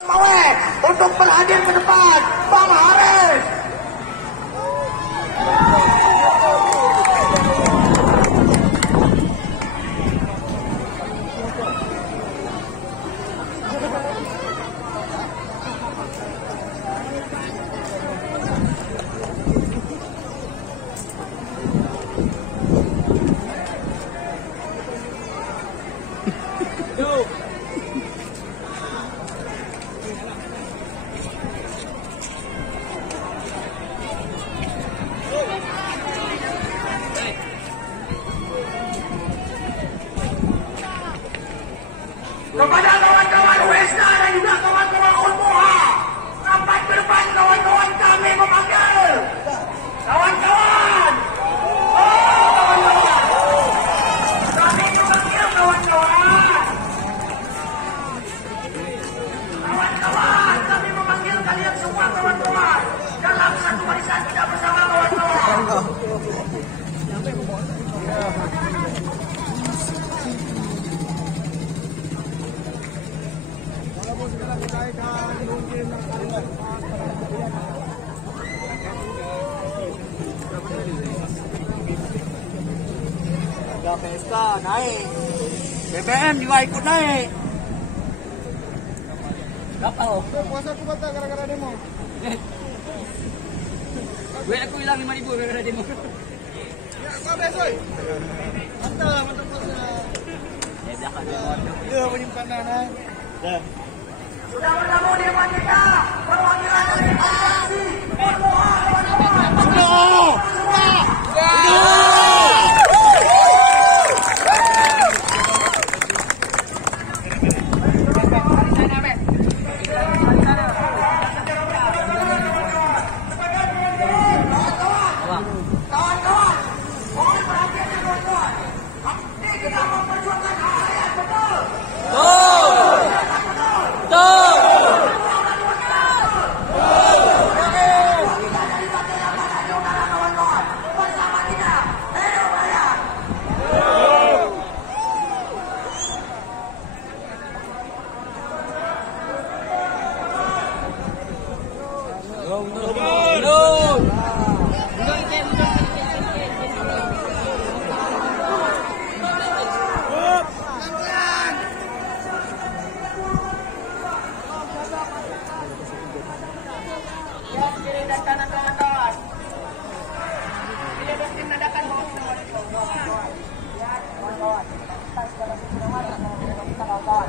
Untuk berhadir ke depan, Bang Haris. Kepada kawan-kawan Wesna dan juga kawan-kawan Ulmuha, nampak ke depan kawan-kawan kami memanggil. Kawan-kawan! Oh, kawan-kawan! Kami memanggil kawan-kawan! Kawan-kawan, kami memanggil kalian semua kawan-kawan. Dalam satu barisan kita bersama kawan-kawan. Harga PSK naik, BBM juga ikut naik. Berapa lo? Puasa aku batal gara-gara demo. Gue aku hilang 5.000 gara-gara demo. Ya, kau besok. Mantap puasa. Ya, jangan demo. Dia penyimpanan. Dah. Sudah bertemu di depan kita, perwakilan dari Aliansi Ulmuha, kawan-kawan. Kawan-kawan, mohon perhatiannya kawan-kawan. Ini kita memperjuangkan hak rakyat, betul? Kiri dan kanan kawan-kawan. Tidak berhenti menandakan bahwa kita boleh kawan-kawan. Ya, kawan-kawan. Kita segala sesuatu kawan-kawan.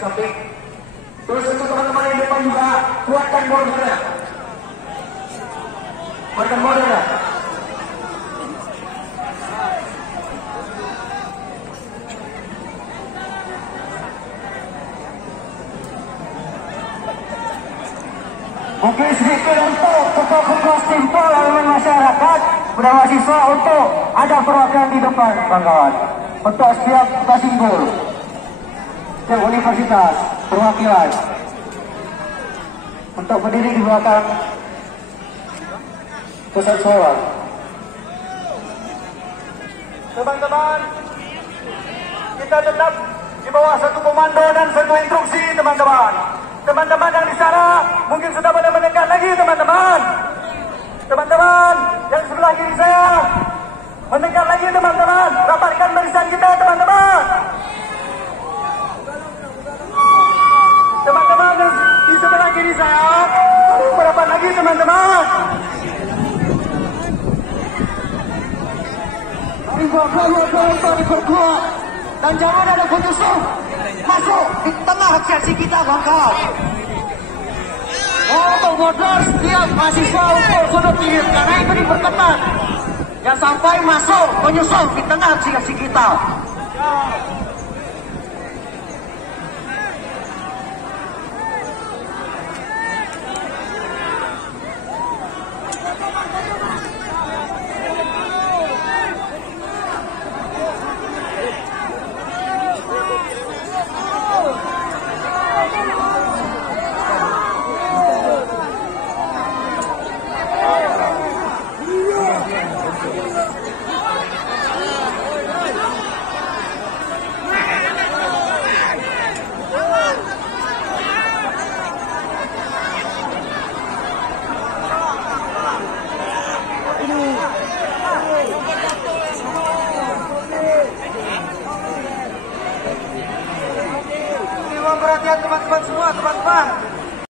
samping. Terus untuk teman-teman yang depan juga kuatkan bordernya. Kuatkan bordernya. Mungkin sedikit untuk pokok-pokok simpel elemen masyarakat pada mahasiswa untuk ada perwakilan di depan, kawan-kawan. Untuk setiap simbol, setiap universitas perwakilan untuk berdiri di belakang pusat sekolah. Teman-teman, kita tetap di bawah satu komando dan satu instruksi, teman-teman. Teman-teman yang di sana mungkin sudah pada mendekat lagi, teman-teman. Teman-teman yang sebelah kiri saya mendekat lagi, teman-teman. Rapatkan barisan kita, teman-teman. Teman-teman di sebelah kiri saya merapat lagi, teman-teman. Diperkuat dan jangan ada penyusup masuk di tengah sesi kita, kawan-kawan. Untuk modal setiap mahasiswa untuk sudut kiri karena itu diperketat. Yang sampai masuk menyusul di tengah sesi kita. Perhatian teman-teman semua, teman-teman.